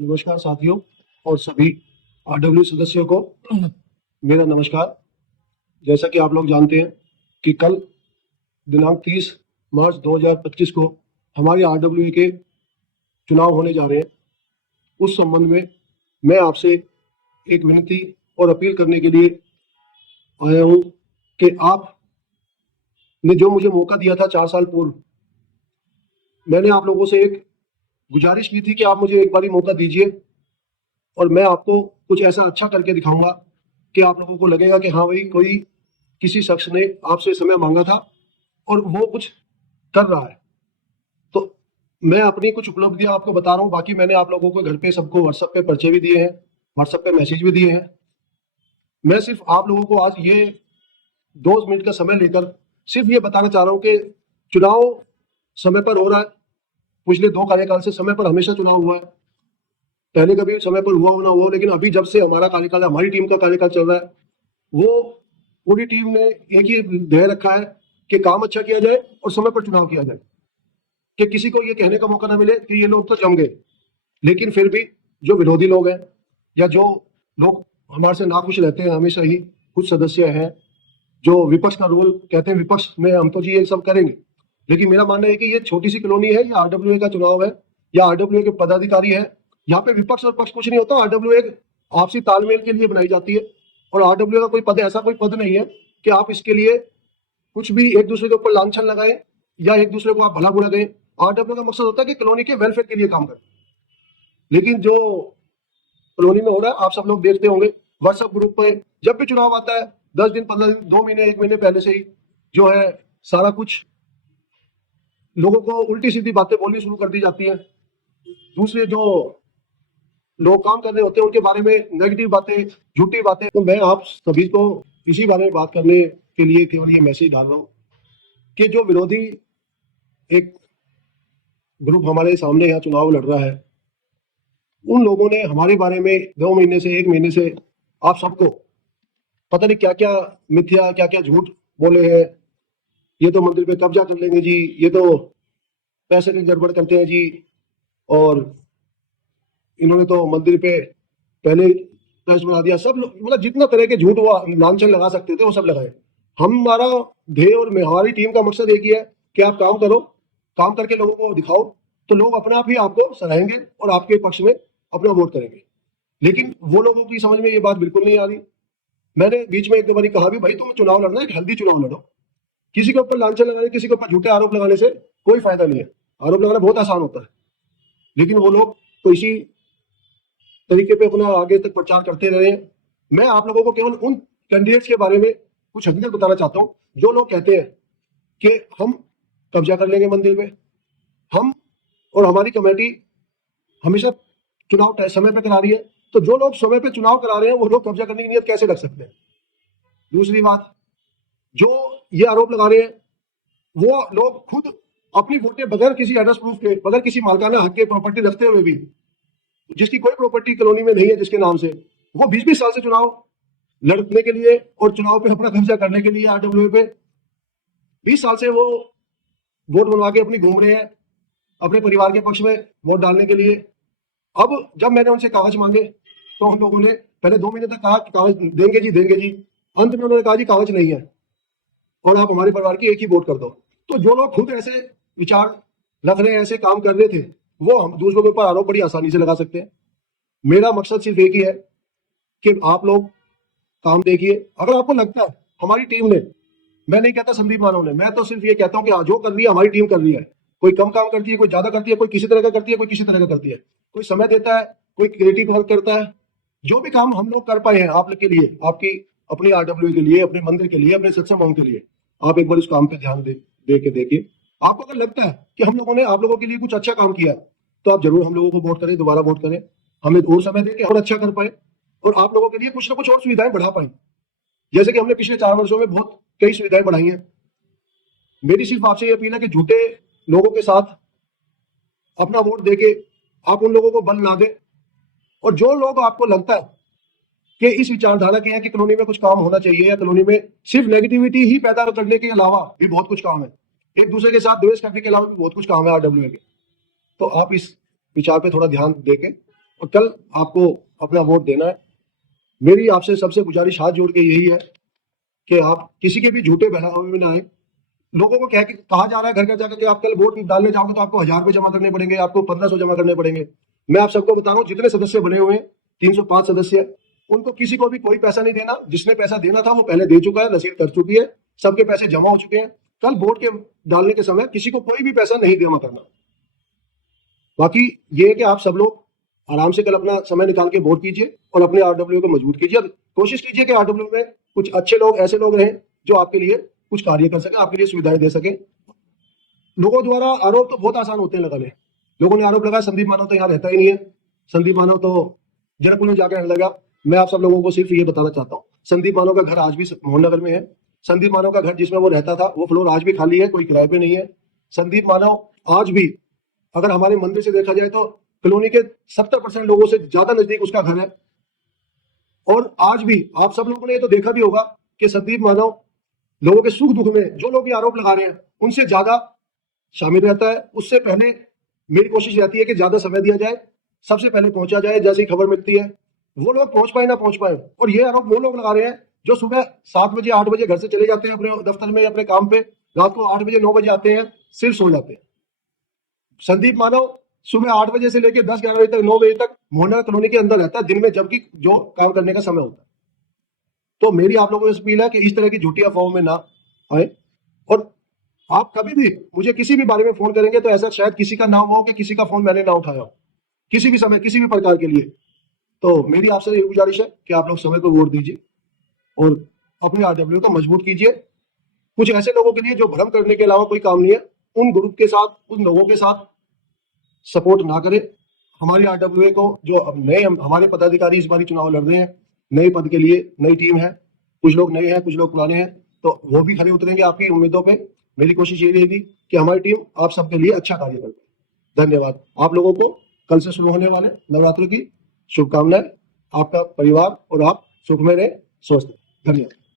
नमस्कार साथियों और सभी आरडब्ल्यू सदस्यों को मेरा नमस्कार। जैसा कि आप लोग जानते हैं कि कल दिनांक 30 मार्च 2025 को हमारे आरडब्ल्यू के चुनाव होने जा रहे हैं। उस संबंध में मैं आपसे एक विनती और अपील करने के लिए आया हूँ कि आपने जो मुझे मौका दिया था 4 साल पूर्व, मैंने आप लोगों से एक गुजारिश की थी कि आप मुझे एक बारी मौका दीजिए और मैं आपको कुछ ऐसा अच्छा करके दिखाऊंगा कि आप लोगों को लगेगा कि हाँ भाई, कोई किसी शख्स ने आपसे समय मांगा था और वो कुछ कर रहा है। तो मैं अपनी कुछ उपलब्धियां आपको बता रहा हूँ। बाकी मैंने आप लोगों को घर पे सबको व्हाट्सएप पे परिचय भी दिए हैं, व्हाट्सएप पे मैसेज भी दिए हैं। मैं सिर्फ आप लोगों को आज ये 2 मिनट का समय लेकर सिर्फ ये बताना चाह रहा हूँ कि चुनाव समय पर हो रहा है। पिछले 2 कार्यकाल से समय पर हमेशा चुनाव हुआ है। पहले कभी समय पर हुआ हो ना हुआ, लेकिन अभी जब से हमारा कार्यकाल, हमारी टीम का कार्यकाल चल रहा है, वो पूरी टीम ने एक ही ध्येय रखा है कि काम अच्छा किया जाए और समय पर चुनाव किया जाए, कि किसी को ये कहने का मौका ना मिले कि ये लोग तो जम गए। लेकिन फिर भी जो विरोधी लोग हैं या जो लोग हमारे से नाखुश रहते हैं, हमेशा ही कुछ सदस्य हैं जो विपक्ष का रोल कहते हैं, विपक्ष में हम तो जी ये सब करेंगे। लेकिन मेरा मानना है कि ये छोटी सी कॉलोनी है, या आरडब्ल्यूए का चुनाव है, या आरडब्ल्यूए के पदाधिकारी है। यहाँ पे विपक्ष और पक्ष कुछ नहीं होता। आरडब्ल्यूए एक आपसी तालमेल के लिए बनाई जाती है और आरडब्ल्यूए का कोई पद, ऐसा कोई पद नहीं है कि आप इसके लिए कुछ भी एक दूसरे के ऊपर लांछन लगाएं या एक दूसरे को आप भला बुरा दें। आरडब्ल्यू का मकसद होता है कि कॉलोनी के वेलफेयर के लिए काम करें। लेकिन जो कॉलोनी में हो रहा है, आप सब लोग देखते होंगे व्हाट्सएप ग्रुप पे जब भी चुनाव आता है, 10 दिन 15 दिन 2 महीने 1 महीने पहले से ही जो है सारा कुछ लोगों को उल्टी सीधी बातें बोलनी शुरू कर दी जाती है। दूसरे जो लोग काम कर रहे होते हैं उनके बारे में नेगेटिव बातें, झूठी बातें। तो मैं आप सभी को इसी बारे में बात करने के लिए केवल ये मैसेज डाल रहा हूँ कि जो विरोधी एक ग्रुप हमारे सामने यहाँ चुनाव लड़ रहा है, उन लोगों ने हमारे बारे में 2 महीने से 1 महीने से आप सबको पता नहीं क्या क्या मिथ्या, क्या क्या झूठ बोले हैं। ये तो मंदिर पे कब्जा कर लेंगे जी, ये तो पैसे की गड़बड़ करते हैं जी, और इन्होंने तो मंदिर पे पहले ट्रस्ट बना दिया। सब मतलब जितना तरह के झूठ वो लांछन लगा सकते थे वो सब लगाए। हमारा ध्येय और हमारी टीम का मकसद एक ही है कि आप काम करो, काम करके लोगों को दिखाओ, तो लोग अपने आप ही आपको सराहेंगे और आपके पक्ष में अपना वोट करेंगे। लेकिन वो लोगों की समझ में ये बात बिल्कुल नहीं आ रही। मैंने बीच में एक दो बार कहा भी, भाई तुम चुनाव लड़ना है, एक हेल्दी चुनाव लड़ो। किसी के ऊपर लांछन लगाने, किसी के ऊपर झूठे आरोप लगाने से कोई फायदा नहीं है। आरोप लगाना बहुत आसान होता है, लेकिन वो लोग तो इसी तरीके पे अपना आगे तक प्रचार करते रहे। मैं आप लोगों को केवल उन कैंडिडेट्स के बारे में कुछ हकीकत बताना चाहता हूँ जो लोग कहते हैं कि हम कब्जा कर लेंगे मंदिर पे। हम और हमारी कमेटी हमेशा चुनाव तय समय पे करा रही है, तो जो लोग समय पे चुनाव करा रहे हैं वो लोग कब्जा करने की नीयत कैसे रख सकते हैं? दूसरी बात, जो ये आरोप लगा रहे हैं वो लोग खुद अपनी वोटें बगैर किसी एड्रेस प्रूफ के, बगैर किसी मालकाना हक के प्रॉपर्टी रखते हुए भी, जिसकी कोई प्रॉपर्टी कॉलोनी में नहीं है जिसके नाम से, वो 20-20 साल से चुनाव लड़ने के लिए और चुनाव पे अपना कब्जा करने के लिए आरडब्ल्यू पे 20 साल से वो वोट बनवा के अपनी घूम रहे हैं, अपने परिवार के पक्ष में वोट डालने के लिए। अब जब मैंने उनसे कागज मांगे तो हम लोगों ने पहले 2 महीने तक कहा कि कागज देंगे जी, देंगे जी। अंत में उन्होंने कहा जी कागज नहीं है और आप हमारे परिवार की एक ही वोट कर दो। तो जो लोग खुद ऐसे विचार रख रहे हैं, ऐसे काम कर रहे थे, वो हम दूसरों के ऊपर आरोप बड़ी आसानी से लगा सकते हैं। मेरा मकसद सिर्फ एक ही है कि आप लोग काम देखिए। अगर आपको लगता है हमारी टीम ने, मैं नहीं कहता संदीप मानव ने, मैं तो सिर्फ ये कहता हूँ कि जो कर रही है हमारी टीम कर रही है। कोई कम काम करती है, कोई ज्यादा करती है, कोई किसी तरह का करती है, कोई किसी तरह का करती है, कोई समय देता है, कोई क्रिएटिव वर्क करता है। जो भी काम हम लोग कर पाए हैं आप के लिए, आपकी अपनी आरडब्ल्यू के लिए, अपने मंदिर के लिए, अपने सत्संग भवन के लिए, आप एक बार इस काम पे ध्यान दे के देखिए। आपको अगर लगता है कि हम लोगों ने आप लोगों के लिए कुछ अच्छा काम किया, तो आप जरूर हम लोगों को वोट करें, दोबारा वोट करें। हमें और समय दें कि और अच्छा कर पाए और आप लोगों के लिए कुछ ना कुछ और सुविधाएं बढ़ा पाए, जैसे कि हमने पिछले 4 वर्षों में बहुत कई सुविधाएं बढ़ाई हैं। मेरी सिर्फ आपसे ये अपील है कि झूठे लोगों के साथ अपना वोट देके आप उन लोगों को बल ना दें। और जो लोग आपको लगता है कि इस विचारधारा के हैं कि कॉलोनी में कुछ काम होना चाहिए, या कॉलोनी में सिर्फ नेगेटिविटी ही पैदा करने के अलावा भी बहुत कुछ काम है, एक दूसरे के साथ द्वेष करने के अलावा भी बहुत कुछ काम है आरडब्ल्यू के, तो आप इस विचार पे थोड़ा ध्यान देके और कल आपको अपना वोट देना है। मेरी आपसे सबसे गुजारिश हाथ जोड़ के यही है कि आप किसी के भी झूठे बहलावे में ना आए। लोगों को कहा जा रहा है घर घर जाकर कि आप कल वोट डालने जाओगे तो आपको 1000 रुपये जमा करने पड़ेंगे, आपको 1500 जमा करने पड़ेंगे। मैं आप सबको बता रहा हूँ, जितने सदस्य बने हुए हैं 305 सदस्य, उनको किसी को भी कोई पैसा नहीं देना। जिसने पैसा देना था वो पहले दे चुका है, रसीद कर चुकी है, सबके पैसे जमा हो चुके हैं। कल वोट के डालने के समय किसी को कोई भी पैसा नहीं जमा करना। बाकी ये है कि आप सब लोग आराम से कल अपना समय निकाल के वोट कीजिए और अपने आरडब्ल्यू को मजबूत कीजिए। कोशिश कीजिए कि आरडब्ल्यू में कुछ अच्छे लोग, ऐसे लोग रहें जो आपके लिए कुछ कार्य कर सके, आपके लिए सुविधाएं दे सके। लोगों द्वारा आरोप तो बहुत आसान होते हैं लगाने। लोगों ने आरोप लगाया संदीप मानव तो यहाँ रहता ही नहीं है, संदीप मानव तो जनकपुर में जाकर रहने लगा। मैं आप सब लोगों को सिर्फ ये बताना चाहता हूँ, संदीप मानव का घर आज भी मोहन नगर में है। संदीप मानव का घर जिसमें वो रहता था वो फ्लोर आज भी खाली है, कोई किराए पे नहीं है। संदीप मानव आज भी, अगर हमारे मंदिर से देखा जाए तो कॉलोनी के 70% लोगों से ज्यादा नजदीक उसका घर है। और आज भी आप सब लोगों ने ये तो देखा भी होगा कि संदीप मानव लोगों के सुख दुख में, जो लोग ये आरोप लगा रहे हैं उनसे ज्यादा शामिल रहता है। उससे पहले मेरी कोशिश रहती है कि ज्यादा समय दिया जाए, सबसे पहले पहुंचा जाए। जैसे ही खबर मिलती है वो लोग पहुंच पाए ना पहुंच पाए। और ये आरोप वो लोग लगा रहे हैं जो सुबह 7 बजे 8 बजे घर से चले जाते हैं अपने दफ्तर में, अपने काम पे, रात को 8 बजे 9 बजे आते हैं, सिर्फ सो जाते हैं। संदीप मानव सुबह 8 बजे से लेकर 10 11 बजे तक, 9 बजे तक मोहन कॉलोनी के अंदर रहता है दिन में, जबकि जो काम करने का समय होता है। तो मेरी आप लोगों से अपील है कि इस तरह की झूठी अफवाहों में ना आए। और आप कभी भी मुझे किसी भी बारे में फोन करेंगे तो ऐसा शायद किसी का नाम हो कि किसी का फोन मैंने ना उठाया हो, किसी भी समय किसी भी प्रकार के लिए। तो मेरी आपसे ये गुजारिश है कि आप लोग समय पर वोट दीजिए और अपने आरडब्ल्यू को मजबूत कीजिए। कुछ ऐसे लोगों के लिए जो भ्रम करने के अलावा कोई काम नहीं है, उन ग्रुप के साथ, उन लोगों के साथ सपोर्ट ना करें। हमारे आरडब्ल्यू को जो अब नए हमारे पदाधिकारी इस बार चुनाव लड़ रहे हैं, नए पद के लिए नई टीम है, कुछ लोग नए हैं कुछ लोग पुराने हैं, तो वो भी खड़े उतरेंगे आपकी उम्मीदों पे। मेरी कोशिश ये रहेगी कि हमारी टीम आप सबके लिए अच्छा कार्य करे। धन्यवाद। आप लोगों को कल से शुरू होने वाले नवरात्रि की शुभकामनाएं। आपका परिवार और आप सुख में रहे, स्वस्थ रहे। धन्यवाद।